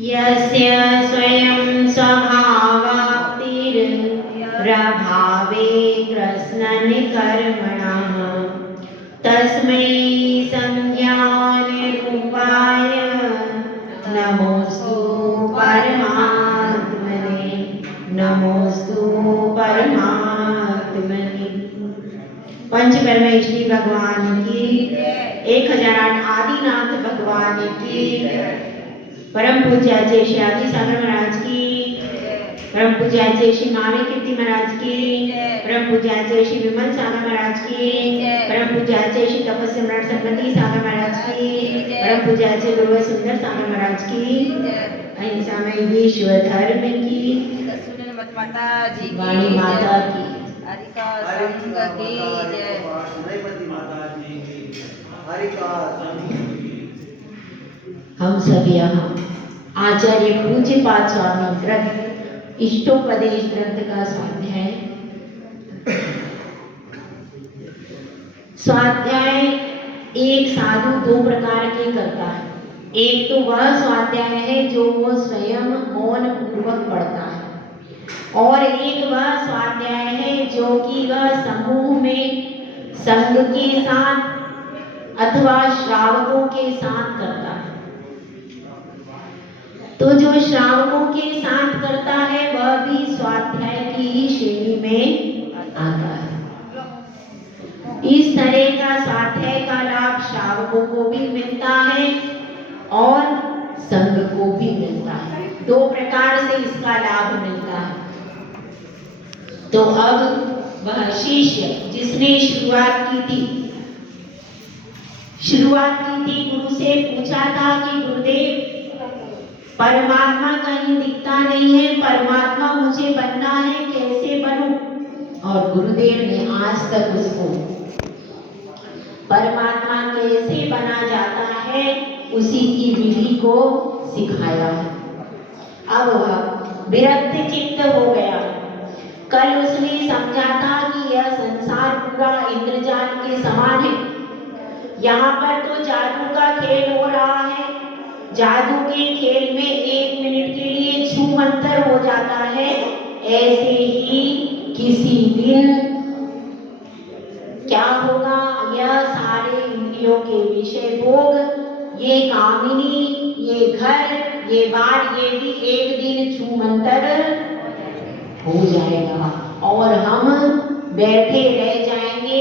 यस्य स्वयं स्वभावाप्तिरभावे कृष्णनिकर्मणः तस्मै संज्ञानिरूपाय नमोस्तु परमात्मने नमोस्तु परमात्मने। पंच परमेश्वरी भगवान की 1008 आदिनाथ भगवान की परम पूज्याचे श्री आदि सागर महाराज की परम पूज्याचे श्री नावे कीर्ति महाराज की परम पूज्याचे श्री विमल सागर महाराज की परम पूज्याचे श्री तपस्वी सम्राट संपति सागर महाराज की परम पूज्याचे गुरु सुंदर सागर महाराज की अहिंसा में विश्व धर्म की माता जी वाणी माता की हरिका संग की जय। हम सब यहाँ आचार्य पूज्य पाद स्वामी ग्रंथ इष्टोपदेश ग्रंथ का स्वाध्याय स्वाध्याय एक साधु दो प्रकार के करता है। एक तो वह स्वाध्याय है जो वो स्वयं मौन पूर्वक पढ़ता है और एक वह स्वाध्याय है जो कि वह समूह में संघ के साथ अथवा श्रावकों के साथ करता है। तो जो श्रावकों के साथ करता है वह भी स्वाध्याय की ही श्रेणी में आता है। इस तरह का स्वाध्याय का लाभ श्रावकों को भी मिलता है और संघ को भी मिलता है। दो प्रकार से इसका लाभ मिलता है। तो अब वह शिष्य जिसने शुरुआत की थी गुरु से पूछा था कि गुरुदेव परमात्मा कहीं दिखता नहीं है, परमात्मा मुझे बनना है, कैसे बनूं? और गुरुदेव ने आज तक उसको परमात्मा कैसे बना जाता है उसी की विधि को सिखाया है। अब वह विरक्त चित्त हो गया। कल उसने समझा था कि यह संसार पूरा इंद्रजाल के समान है। यहाँ पर तो जादू का खेल हो रहा है। जादू के खेल में 1 मिनट के लिए छू मंतर हो जाता है। ऐसे ही किसी दिन क्या होगा, यह सारे इंद्रियों के विषय भोग, ये कामिनी, ये घर, ये बात, ये भी एक दिन छू मंतर हो जाएगा और हम बैठे रह जाएंगे।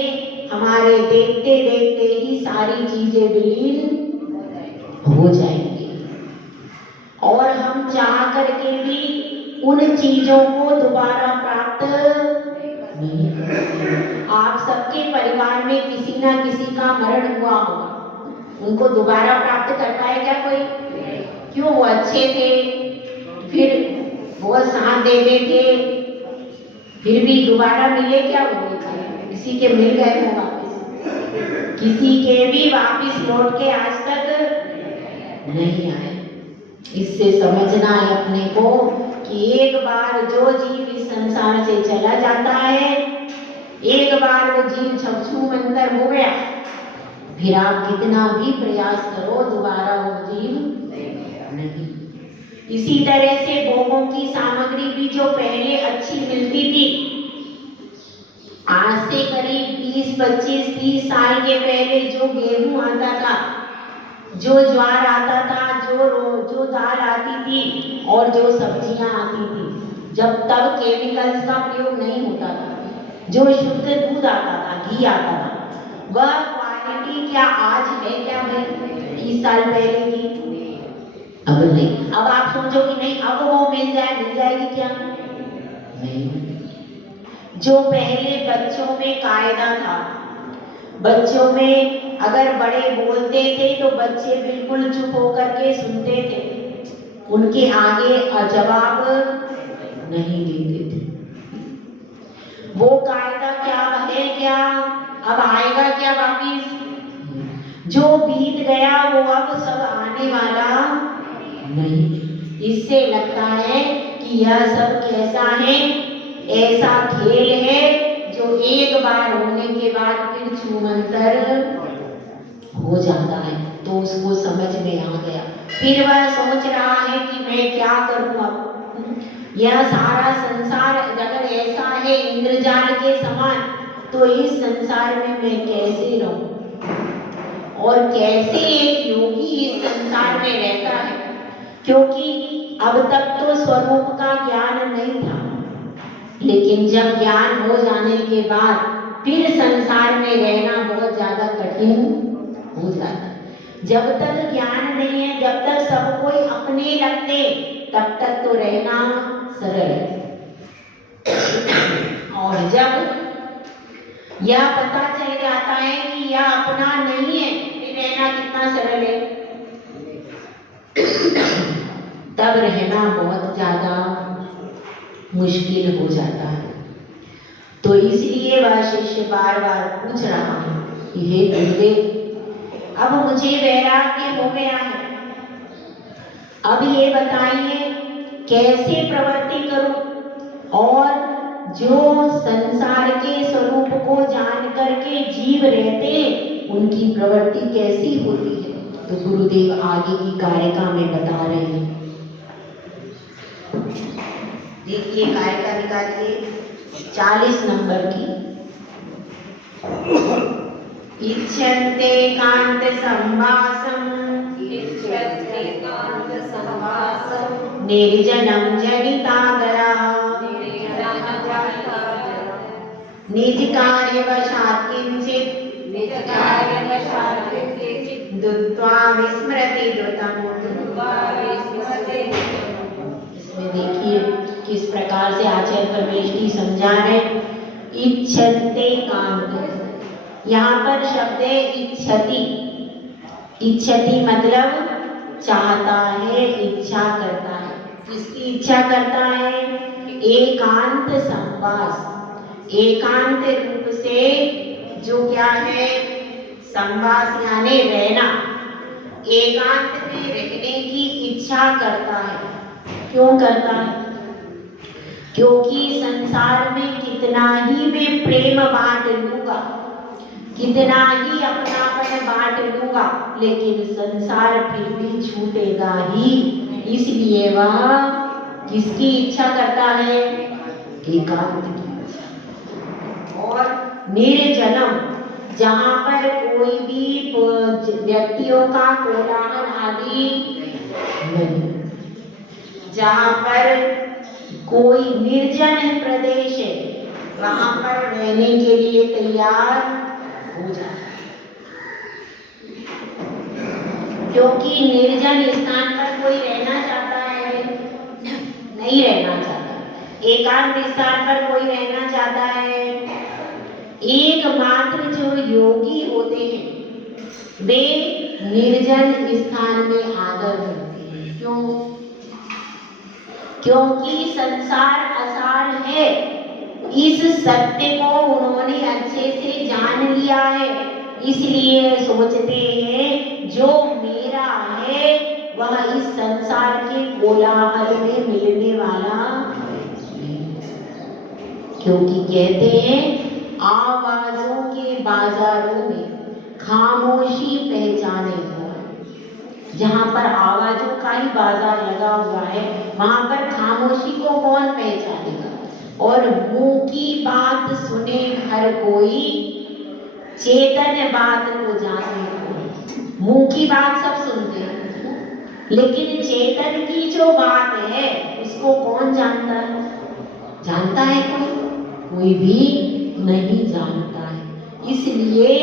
हमारे देखते देखते ही सारी चीजें विलीन हो जाएंगी और हम चाह करके भी उन चीजों को दोबारा प्राप्त नहीं करेंगे। आप सबके परिवार में किसी ना किसी का मरण हुआ होगा, उनको दोबारा प्राप्त कर पाए क्या कोई? क्यों? वो अच्छे थे, फिर बहुत साथ देते थे, फिर भी दोबारा मिले क्या? वो किसी के मिल गए हो वापिस, किसी के भी वापिस लौट के आज तक नहीं आए। इससे समझना है अपने को कि एक बार जो जीव इस संसार से चला जाता है, एक बार वो जीव छू मंतर हो गया, फिर आप कितना भी प्रयास करो दोबारा वो जीव नहीं। इसी तरह से भोगों की सामग्री भी जो पहले अच्छी मिलती थी, आज से करीब 20, 25, 30 साल के पहले जो गेहूं आता था, जो ज्वार आता था, जो दाल आती थी और जो सब्जियां आती थी, जब तब केमिकल्स का प्रयोग नहीं होता था, जो शुद्ध दूध आता था, घी आता था, वह क्वालिटी क्या आज है क्या है 30 साल पहले की? अब नहीं। अब आप सोचो कि नहीं अब वो मिल जाएगी क्या? नहीं। जो पहले बच्चों में कायदा था, बच्चों में अगर बड़े बोलते थे तो बच्चे बिल्कुल चुप होकर के सुनते थे, उनके आगे जवाब नहीं देते थे। वो कायदा क्या है क्या? अब आएगा क्या वापिस? जो बीत गया वो अब सब आने वाला नहीं। इससे लगता है कि यह सब कैसा है, ऐसा खेल है जो एक बार होने के बाद फिर छूमंतर हो जाता है। तो उसको समझ में आ गया फिर वह सोच रहा है कि मैं क्या करूं अब। यह सारा संसार अगर ऐसा है इंद्रजाल के समान, तो इस संसार में मैं कैसे रहूं और कैसे एक योगी इस संसार में रहता है। क्योंकि अब तक तो स्वरूप का ज्ञान नहीं था, लेकिन जब ज्ञान हो जाने के बाद फिर संसार में रहना बहुत ज्यादा कठिन हो जाता है। जब तक ज्ञान नहीं है, जब तक सब कोई अपने लगते, तब तक तो रहना सरल है। और जब यह पता चल जाता है कि यह अपना नहीं है, फिर रहना कितना सरल है। तब रहना बहुत ज्यादा मुश्किल हो जाता है। तो इसलिए वह शिष्य बार बार पूछ रहा है कि हे गुरुदेव, अब मुझे वैराग्य हो गया है, अब ये बताइए कैसे प्रवृत्ति करूं और जो संसार के स्वरूप को जान करके जीव रहते उनकी प्रवृत्ति कैसी होती है। तो गुरुदेव आगे की कारिका में बता रहे हैं। देखिए कारिका निकालिए 40 नंबर की। इच्छन्ते कांत संवासम निर्जनम जनितादरा निज कार्यवशात् किंचित् दुत्वा विस्मृति द्रुतम्। इसमें देखिए किस प्रकार से आचार्य परमेश जी समझा रहे। इच्छन्ते कांत, यहाँ पर शब्द है इच्छति। इच्छति मतलब चाहता है, इच्छा करता है। किसकी इच्छा करता है? एकांत संवास, एकांत रूप से जो क्या है संवास यानी रहना, एकांत में रहने की इच्छा करता है। क्यों करता है? क्योंकि संसार में कितना ही मैं प्रेम बांट लूंगा, कितना ही अपनापन बांट लूंगा, लेकिन संसार फिर भी छूटेगा ही। इसलिए वह किसकी इच्छा करता है? एकांत की इच्छा। और निर्जनम, जहां पर कोई भी व्यक्तियों का कोलाहल आदि नहीं, जहां पर कोई निर्जन प्रदेश है, वहां पर रहने के लिए तैयार हो जाता है। क्योंकि निर्जन स्थान पर कोई रहना चाहता है? नहीं रहना चाहता। एकांत स्थान पर कोई रहना चाहता है? एकमात्र जो योगी होते हैं वे निर्जन स्थान में आदर करते हैं। क्यों? क्योंकि संसार असार है, इस सत्य को उन्होंने अच्छे से जान लिया है। इसलिए सोचते हैं जो मेरा है वह इस संसार के कोलाहल में मिलने वाला नहीं। क्योंकि कहते हैं आवाजों के बाजारों में खामोशी पहचाने को। जहां पर आवाजों का ही बाजार लगा हुआ है, वहां पर खामोशी को कौन पहचानेगा। और मुंह की बात सुने हर कोई, चेतन बात को जाने कोई। मुंह की बात सब सुनते हैं, लेकिन चेतन की जो बात है उसको कौन जानता है? जानता है कोई? कोई भी नहीं जानता है। इसलिए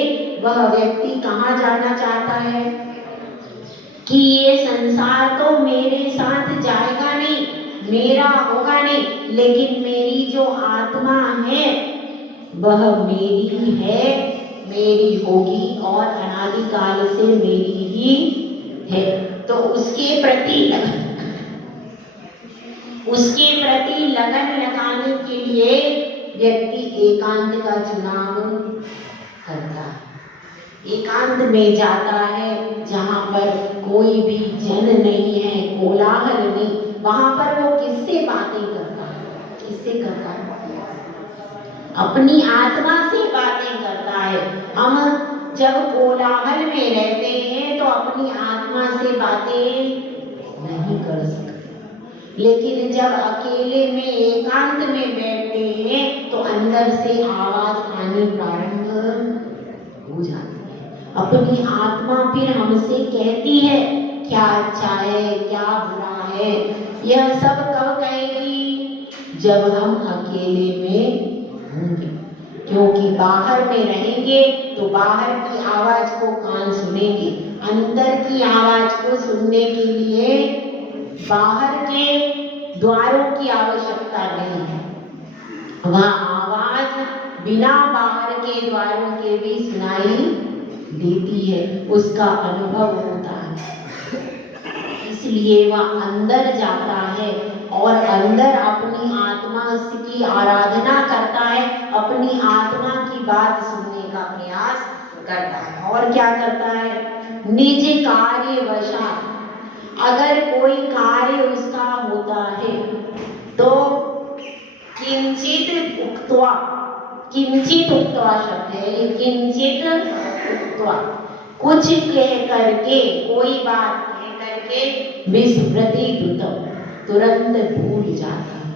वह व्यक्ति कहाँ जाना चाहता है कि ये संसार तो मेरे साथ जाएगा नहीं, मेरा होगा नहीं, लेकिन मेरी जो आत्मा है वह मेरी है, मेरी होगी और अनादिकाल से मेरी ही है। तो उसके प्रति लगन लगाने के लिए व्यक्ति एकांत का चुनाव करता है। एकांत में जाता है जहां पर कोई भी जन नहीं है, कोलाहल नहीं। वहां पर वो किससे बातें करता है? किससे करता है? अपनी आत्मा से बातें करता है। हम जब कोलाहल में रहते हैं तो अपनी आत्मा से बातें लेकिन जब अकेले में एकांत में बैठते हैं तो अंदर से आवाज आनी प्रारंभ हो जाती है। अपनी आत्मा फिर हमसे कहती है क्या अच्छा है क्या बुरा है। यह सब कब कहेगी? जब हम अकेले में होंगे, क्योंकि बाहर में रहेंगे तो बाहर की आवाज को कान सुनेंगे, अंदर की आवाज को सुनने के लिए बाहर के द्वारों की आवश्यकता नहीं है। वह आवाज बिना बाहर के द्वारों के भी सुनाई देती है, उसका अनुभव होता है। इसलिए वह अंदर जाता है और अंदर अपनी आत्मा की आराधना करता है, अपनी आत्मा की बात सुनने का प्रयास करता है। और क्या करता है? निज कार्य वशात, अगर कोई कार्य उसका होता है तो किंचित उक्त्वा, किंचित उक्त्वा शब्द है ये, किंचित उक्त्वा, कुछ कह करके, कोई बात कह करके, विस्मृति द्रुतम्, तुरंत भूल जाता है।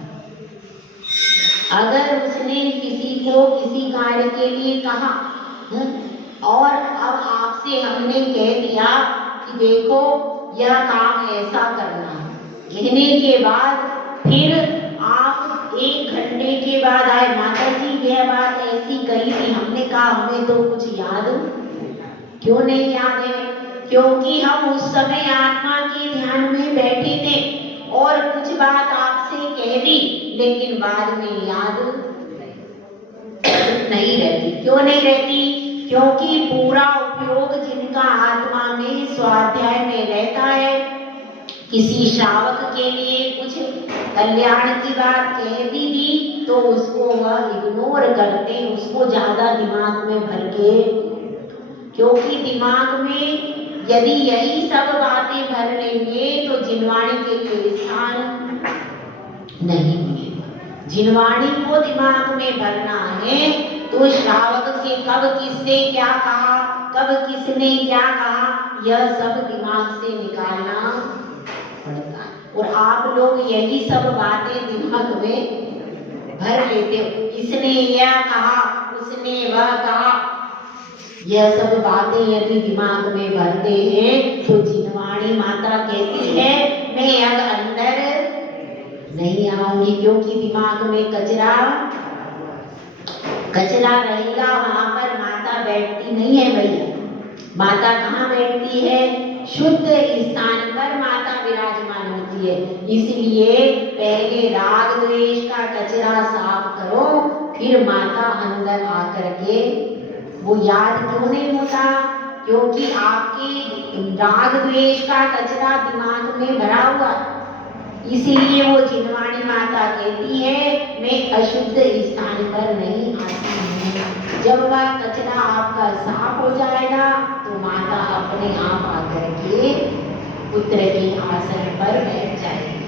अगर उसने किसी को किसी कार्य के लिए कहा और अब आपसे हमने कह दिया कि देखो यह काम ऐसा करना है, कहने के बाद फिर आप 1 घंटे के बाद आए, माता जी यह बात ऐसी कही थी, हमने कहा हमें तो कुछ याद क्यों नहीं याद है? क्योंकि हम उस समय आत्मा के ध्यान में बैठे थे और कुछ बात आपसे कह दी, लेकिन बाद में याद नहीं रहती। क्यों नहीं रहती? क्योंकि पूरा उपयोग जिनका आत्मा में स्वाध्याय में रहता है, किसी श्रावक के लिए कुछ कल्याण की बात कह भी दी तो उसको वह इग्नोर करते, उसको ज्यादा दिमाग में भर के, क्योंकि दिमाग में यदि यही सब बातें भर लेंगे तो जिनवाणी के लिए स्थान नहीं मिलेगा। जिनवाणी को दिमाग में भरना है तो श्रावक के कब किसने क्या कहा, कब किसने क्या कहा, यह सब दिमाग से निकालना पड़ता है। और आप लोग यही सब बातें दिमाग में भर लेते हो, इसने यह कहा, उसने वह कहा, यह सब बातें यदि दिमाग में भरते हैं तो जिनवाणी माता कहती है मैं अब अंदर नहीं आऊंगी, क्योंकि दिमाग में कचरा रहेगा, वहां पर माता बैठती नहीं है। भैया माता कहाँ बैठती है? शुद्ध स्थान पर माता विराजमान होती है। इसलिए पहले राग द्वेष का कचरा साफ करो, फिर माता अंदर आकर के, वो याद क्यों नहीं होता? क्योंकि आपके राग द्वेष का कचरा दिमाग में भरा हुआ, इसीलिए वो जिनवाणी माता कहती है मैं अशुद्ध स्थान पर नहीं आती हूँ। जब वह कचरा आपका साफ हो जाएगा तो माता अपने आप आकर के पुत्र के आसन पर बैठ जाएगी।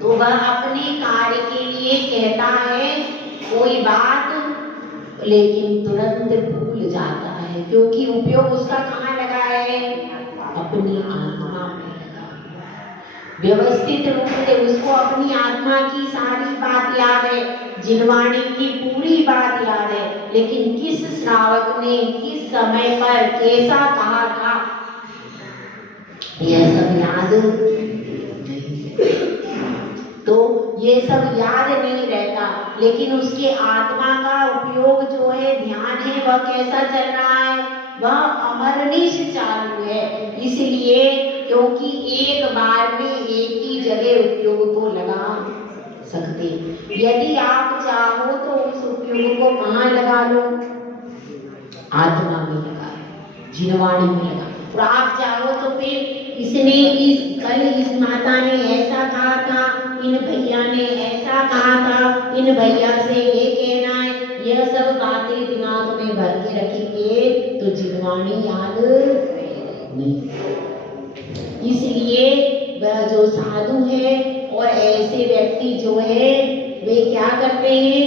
तो वह अपने कार्य के लिए कहता है कोई बात, लेकिन तुरंत भूल जाता है, क्योंकि उपयोग उसका कहाँ लगा है? अपनी आत्मा में लगा। व्यवस्थित रूप से उसको अपनी आत्मा की सारी बात याद है, जिनवाणी की पूरी बात याद है, लेकिन किस श्रावक ने किस समय पर कैसा कहा था यह सब याद नहीं। तो ये सब याद नहीं रहता, लेकिन उसके आत्मा का उपयोग जो है, ध्यान है, वह कैसा चल रहा है? वह अमरनिश चालू है। इसलिए क्योंकि एक बार में एक ही जगह उपयोग को लगा सकते, यदि आप चाहो तो उस उपयोग को कहाँ लगा लो? आत्मा में लगा लो, जिनवाणी में लगा। और आप चाहो तो फिर इसने कल इस माता ने ऐसा कहा था, इन भैया ने ऐसा कहा था, इन भैया से ये कहना है, यह सब बातें दिमाग में भर के रखेंगे तो जिनवाणी याद नहीं। इसलिए वह जो साधु है और ऐसे व्यक्ति जो है वे क्या करते हैं?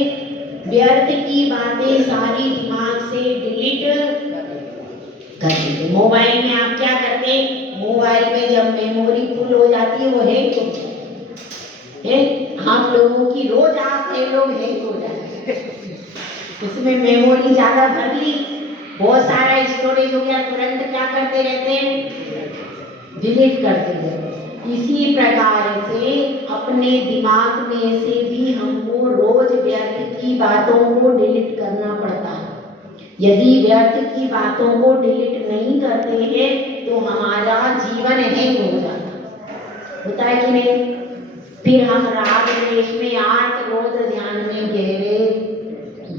व्यर्थ की बातें सारी दिमाग से डिलीट कर देते। मोबाइल में आप क्या करते हैं? मोबाइल में जब जब मेमोरी फुल हो जाती है वो हैंग हो जाती है। हम लोगों की रोज आपके लोग हैंग हो जाते हैं, उसमें मेमोरी ज्यादा भर ली, बहुत सारा स्टोरेज हो गया, तुरंत क्या करते रहते हैं, डिलीट करते रहते हैं। इसी प्रकार से अपने दिमाग में से भी हमको रोज व्यर्थ की बातों को डिलीट करना पड़ता है। यदि व्यर्थ की बातों को डिलीट नहीं करते हैं तो हमारा जीवन हैंग हो जाता होता है कि नहीं। फिर हम राग द्वेष में आर्त क्रोध ध्यान में गहरे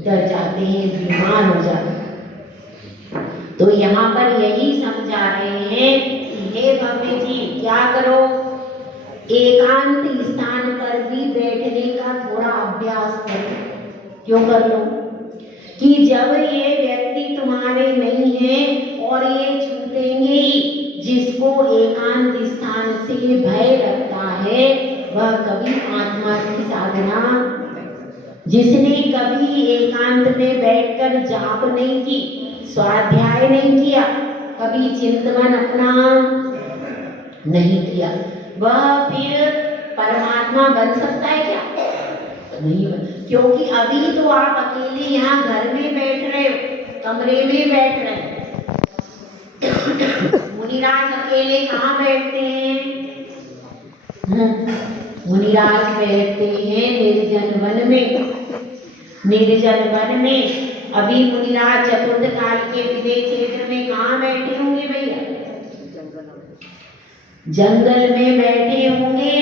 डर जाते हैं, बीमार हो जाते हैं। तो यहाँ पर यही समझा रहे हैं कि हे भव्य जी क्या करो, एकांत स्थान पर भी बैठने का थोड़ा अभ्यास करो। क्यों कर लो कि जब ये व्यक्ति तुम्हारे नहीं है और ये छूटेंगे ही, जिसको एकांत स्थान से भय लगता है वह कभी आत्मा की साधना, जिसने कभी एकांत में बैठकर जाप नहीं की, स्वाध्याय नहीं किया, कभी चिंतन अपना नहीं किया, वह फिर परमात्मा बन सकता है क्या? नहीं बन, क्योंकि अभी तो आप अकेले यहाँ घर में बैठ रहे हो, कमरे में बैठ रहे हो। मुनिराज अकेले कहाँ बैठते हैं? मुनिराज बैठते हैं निर्जन वन में। निर्जन वन में अभी मुनिराज चतुर्थ काल के विदेह क्षेत्र में कहाँ बैठे होंगे भैया? जंगल में बैठे होंगे।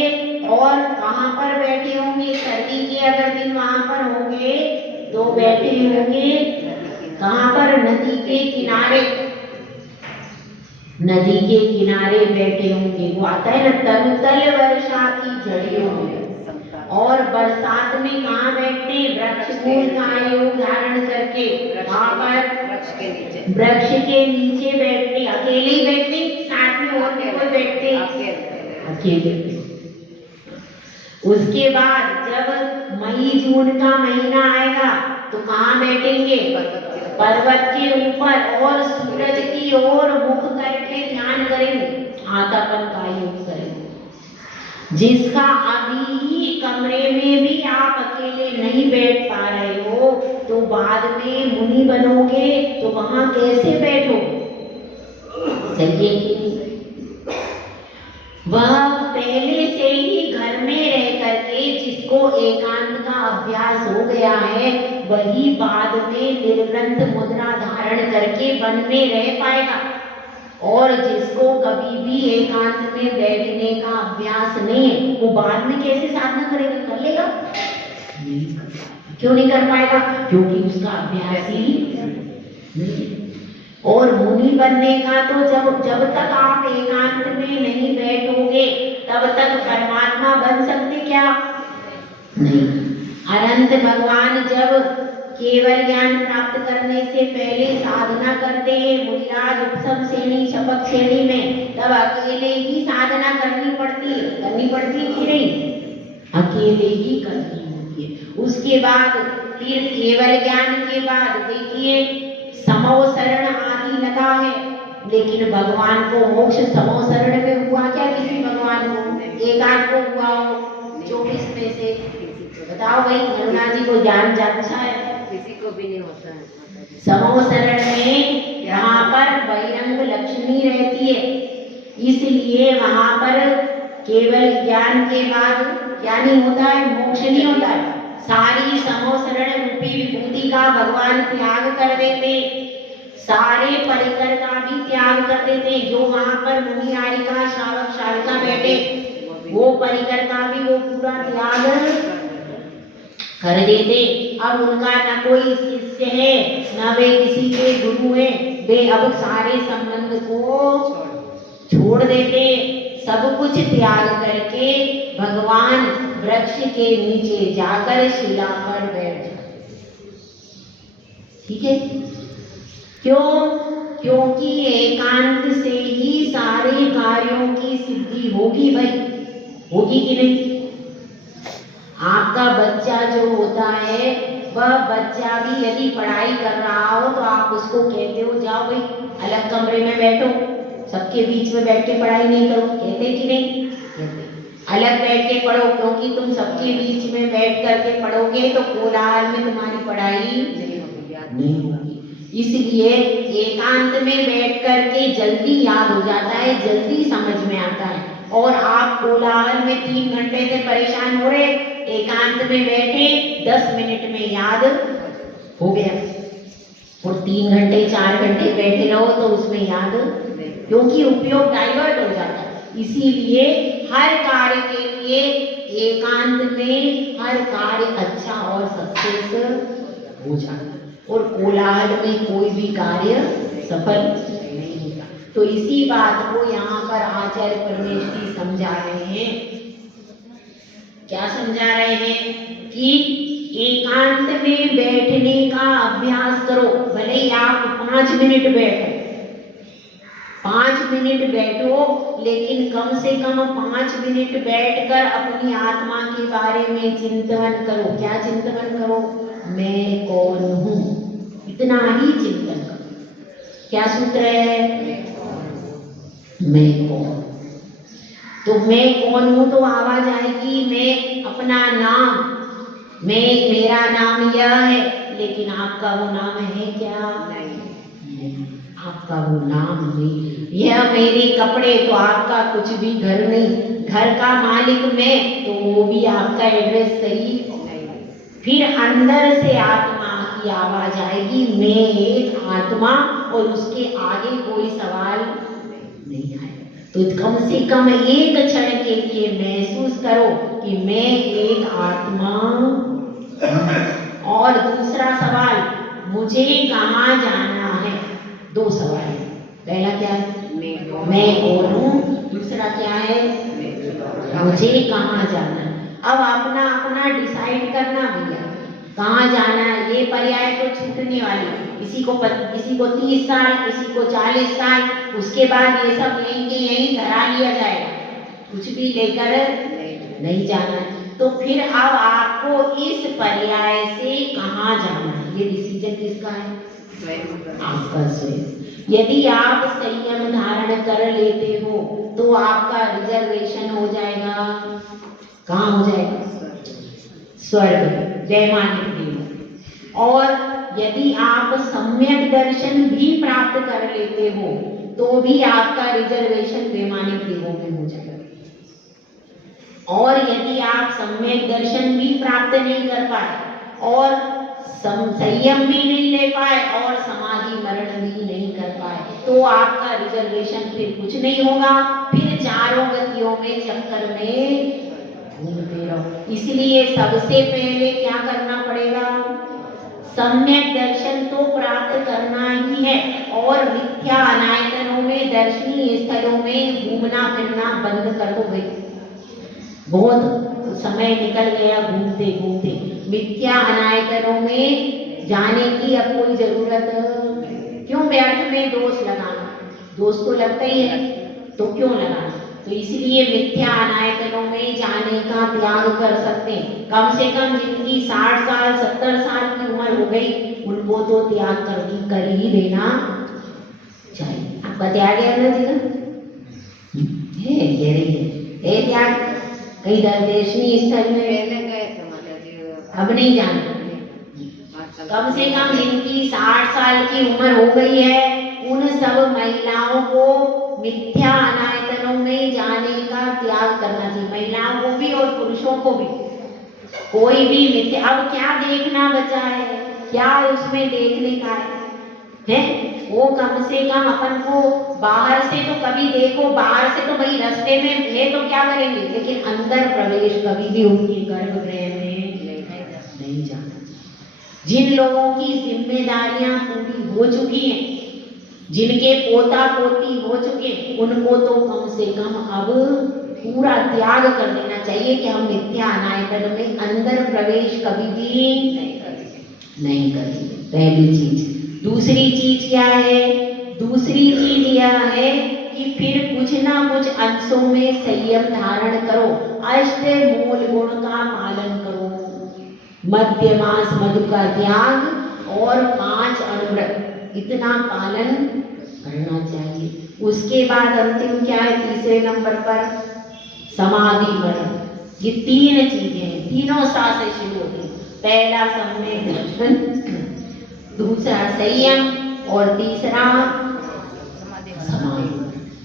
और कहाँ पर बैठे होंगे? सर्दी के अगर दिन वहां पर होंगे तो बैठे होंगे कहाँ पर? नदी के किनारे। नदी के किनारे बैठे होंगे। वो आता है ना तरुतल वर्षा की झड़ियों में। और बरसात में कहाँ बैठते हैं? वृक्ष मूल का योग धारण करके वहां पर वृक्ष के नीचे बैठते, अकेले ही बैठते, साथ में और भी कोई बैठते, अकेले। उसके बाद जब मई जून का महीना आएगा तो कहाँ बैठेंगे? पर्वत के ऊपर और सूरज की ओर मुख करके ध्यान करेंगे, आतापन का योग करेंगे। जिसका अभी ही कमरे में भी आप अकेले नहीं बैठ पा रहे हो तो बाद में मुनि बनोगे तो वहां कैसे बैठोगे? सही है कि नहीं? वह पहले से ही घर में रह करके जिसको एकांत का अभ्यास हो गया है वही बाद में निर्ग्रंथ मुद्रा धारण करके वन में रह पाएगा। और जिसको कभी भी एकांत में बैठने का अभ्यास नहीं है वो बाद में कैसे साधना करेगा? कर लेगा? क्यों नहीं कर पाएगा? क्योंकि उसका अभ्यास ही नहीं। और मुनि बनने का तो जब तक आप एकांत में नहीं बैठोगे तब तक परमात्मा बन सकते क्या? नहीं। अनंत भगवान जब केवल ज्ञान प्राप्त करने से पहले साधना करते हैं मुनिराज उपसम श्रेणी शपथ श्रेणी में, तब अकेले ही साधना करनी पड़ती है कि नहीं? अकेले ही करनी होती है। उसके बाद फिर केवल ज्ञान के बाद देखिए समो शरण आदि लगा है, लेकिन भगवान को मोक्ष समो शरण में हुआ क्या? किसी भगवान को एकांत को हुआ हो 24 में से? बताओ भाई, गंगा जी को ज्ञान अच्छा है? किसी को भी नहीं होता है। समो शरण में यहाँ पर बहिरंग लक्ष्मी रहती है, इसलिए वहां पर केवल ज्ञान के बाद क्या नहीं होता है? मोक्ष नहीं होता है। सारी समो शरण रूपी विभूति का भगवान त्याग कर देते, सारे परिकर का भी त्याग कर देते। जो वहां पर मुनि आरिका श्रावक शारिका बैठे वो परिकर का भी वो पूरा त्याग कर देते। अब उनका न कोई शिष्य है न वे किसी के गुरु हैं, वे अब सारे संबंध को छोड़ देते, सब कुछ त्याग करके भगवान वृक्ष के नीचे जाकर शिला पर बैठ जाते। ठीक है? क्यों? क्योंकि एकांत से ही सारे कार्यों की सिद्धि होगी भाई, होगी कि नहीं? आपका बच्चा जो होता है वह बच्चा भी यदि पढ़ाई कर रहा हो तो आप उसको कहते हो जाओ भाई अलग कमरे में बैठो, सबके बीच में बैठ के पढ़ाई नहीं करो, कहते कि नहीं कहते। अलग बैठ के पढ़ो, क्योंकि तुम सबके बीच में बैठ करके पढ़ोगे तो कोलाहल में तुम्हारी पढ़ाई नहीं होगी। इसलिए एकांत में बैठ करके जल्दी याद हो जाता है, जल्दी समझ में आता है। और आप कोलाहल में 3 घंटे से परेशान हो रहे, एकांत में बैठे 10 मिनट में याद हो गया। और 3 घंटे 4 घंटे बैठे रहो तो उसमें याद, क्योंकि उपयोग डाइवर्ट हो जाता है। इसीलिए हर कार्य के लिए एकांत में हर कार्य अच्छा और सक्सेस हो जाता है, और कोलाहल में कोई भी कार्य सफल नहीं होता। तो इसी बात को यहाँ पर आचार्य परमेश जी समझा रहे हैं। क्या समझा रहे हैं? कि एकांत में बैठने का अभ्यास करो। भले ही आप 5 मिनट बैठो, 5 मिनट बैठो, लेकिन कम से कम 5 मिनट बैठकर अपनी आत्मा के बारे में चिंतन करो। क्या चिंतन करो? मैं कौन हूँ, इतना ही चिंतन करो। क्या सूत्र है? मैं कौन। तो मैं कौन हूँ तो आवाज आएगी, मैं अपना नाम, मेरा नाम यह है, लेकिन आपका वो नाम है क्या? नहीं, आपका वो नाम नहीं। यह मेरे कपड़े, तो आपका कुछ भी घर नहीं। घर का मालिक मैं, तो वो भी आपका एड्रेस सही नहीं। फिर अंदर से आत्मा की आवाज आएगी, मैं एक आत्मा, और उसके आगे कोई सवाल नहीं आएगा। तो कम से कम एक क्षण के लिए महसूस करो कि मैं एक आत्मा। और दूसरा सवाल, मुझे कहाँ जाना है? 2 सवाल है। पहला क्या है? मैं कौन हूँ। दूसरा क्या है? मुझे कहाँ जाना है। अब अपना अपना डिसाइड करना भैया, कहाँ जाना है। ये पर्याय तो छूटने वाली, किसी को 30 साल, किसी को 40 साल, उसके बाद ये सब यहीं के यहीं धरा लिया जाएगा, कुछ भी लेकर नहीं जाना है। तो फिर अब आपको इस पर्याय से कहाँ जाना है, ये डिसीजन किसका है? आपका स्वयं। यदि आप संयम धारण कर लेते हो तो आपका रिजर्वेशन हो जाएगा। कहाँ हो जाएगा? स्वर्ग, वैमानिक देव। और यदि आप सम्यक दर्शन भी प्राप्त कर लेते हो तो भी आपका रिजर्वेशन वैमानिक देवों में हो जाएगा। और यदि आप सम्यक दर्शन भी प्राप्त नहीं कर पाए और संयम भी नहीं ले पाए और समाधि मरण भी नहीं कर पाए, तो आपका रिजर्वेशन फिर कुछ नहीं होगा। फिर चारों गतियों में चक्कर में घूमते रहो। इसलिए सबसे पहले क्या करना पड़ेगा? सम्यक दर्शन तो प्राप्त करना ही है, और मिथ्या अनायतनों में, दर्शनीय स्थलों में घूमना फिरना बंद कर दो भाई। बहुत समय निकल गया घूमते घूमते। मिथ्या अनायतनों में जाने की अब कोई जरूरत क्यों? व्यर्थ में दोष लगाना, दोष तो लगता ही है, तो क्यों लगाना? तो इसलिए मिथ्या अनायतनों में जाने का त्याग कर सकते हैं। कम से कम जिनकी 60 साल 70 साल की उम्र हो गई, उनको तो त्याग कर ही देना चाहिए। आपका त्याग है ना जी? है त्याग। कई दर्शनीय स्थल में पहले गए थे माता जी, अब नहीं जाना। कम से कम जिनकी 60 साल की उम्र हो गई है, उन सब महिलाओं को मिथ्या अनायतनों में जाने का त्याग करना चाहिए। महिलाओं को भी और पुरुषों को भी। कोई भी मिथ्या, अब क्या देखना बचा है? क्या उसमें देखने का है? वो कम से कम अपन को बाहर से तो कभी देखो, बाहर से तो भाई रास्ते में है तो क्या करेंगे, लेकिन अंदर प्रवेश कभी भी उनके गर्भगृह में नहीं जाना। जिन लोगों की जिम्मेदारियां पूरी हो चुकी हैं, जिनके पोता पोती हो चुके, उनको तो कम से कम अब पूरा त्याग कर देना चाहिए कि हम मिथ्या अनायतन में अंदर प्रवेश कभी भी नहीं करेंगे। पहली चीज। दूसरी चीज क्या है? दूसरी चीज यह है कि फिर कुछ ना कुछ अंशों में संयम धारण करो। अष्ट मूल गुण का पालन करो। मद्य मांस मधु का त्याग और 5 अणुव्रत, इतना पालन करना चाहिए। उसके बाद अंतिम क्या है तीसरे नंबर पर, समाधि मरण। ये तीन चीजें हैं, तीनों साथ से शुरू होती हैं। पहला सम्यक दर्शन, दूसरा संयम और तीसरा समाधि।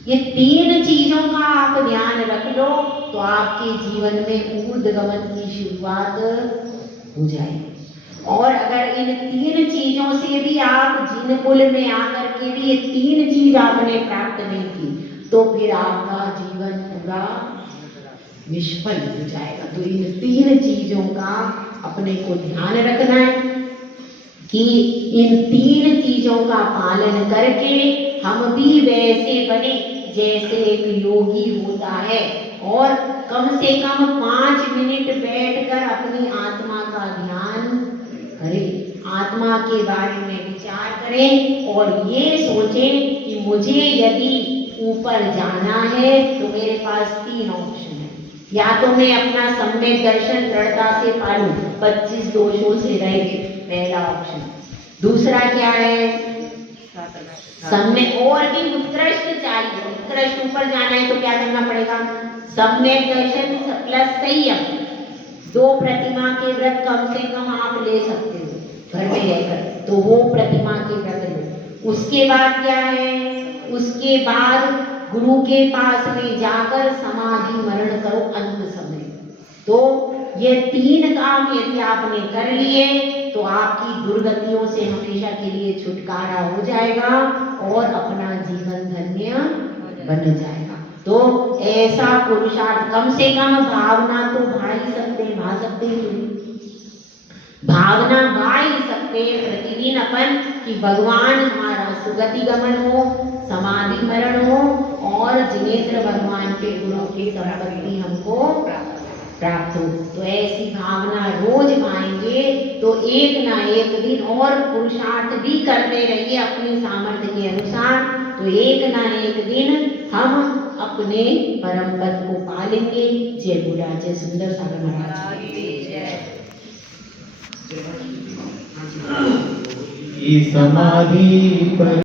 ये तीन चीजों का आप ध्यान रख लो तो आपके जीवन में ऊर्ध्वगमन की शुरुआत हो जाएगी। और अगर इन तीन चीजों से भी आप जिन कुल में आकर के भी ये तीन चीज आपने प्राप्त नहीं की तो फिर आपका जीवन पूरा निष्फल हो जाएगा। तो इन तीन चीजों का अपने को ध्यान रखना है कि इन तीन चीजों का पालन करके हम भी वैसे बने जैसे एक योगी होता है, और कम से कम 5 मिनट बैठकर अपनी आत्मा का ध्यान करें, आत्मा के बारे में विचार करें और ये सोचें कि मुझे यदि ऊपर जाना है तो मेरे पास 3 ऑप्शन है। या तो मैं अपना सम्यक दर्शन दृढ़ता से पालूं, 25 दोषों से रहित, पहला ऑप्शन। दूसरा क्या है, सम्यक और भी उत्कृष्ट चाहिए, उत्कृष्ट ऊपर जाना है तो क्या करना पड़ेगा, सम्यक दर्शन प्लस संयम। 2 प्रतिमा के व्रत कम से कम आप ले सकते हो घर में रहकर, तो वो प्रतिमा के व्रत लो। उसके बाद क्या है, उसके बाद गुरु के पास में जाकर समाधि मरण करो अंत समय। तो ये 3 काम यदि आपने कर लिए तो आपकी दुर्गतियों से हमेशा के लिए छुटकारा हो जाएगा और अपना जीवन धन्य बन जाएगा। तो ऐसा पुरुषार्थ कम से कम भावना तो भा ही सकते हैं, भावना भा ही सकते हैं प्रतिदिन अपन कि भगवान हमारा सुगति गमन हो, समाधि मरण हो और जिनेन्द्र भगवान के गुणों की संपत्ति हमको प्राप्त हो। तो ऐसी भावना रोज पाएंगे तो एक ना एक दिन, और पुरुषार्थ भी करते रहिए अपनी सामर्थ्य के अनुसार, तो एक ना एक दिन हम अपने परम पद को पालेंगे। जय बुढ़ा, जय सुंदर सागर महाराज। समाधि पर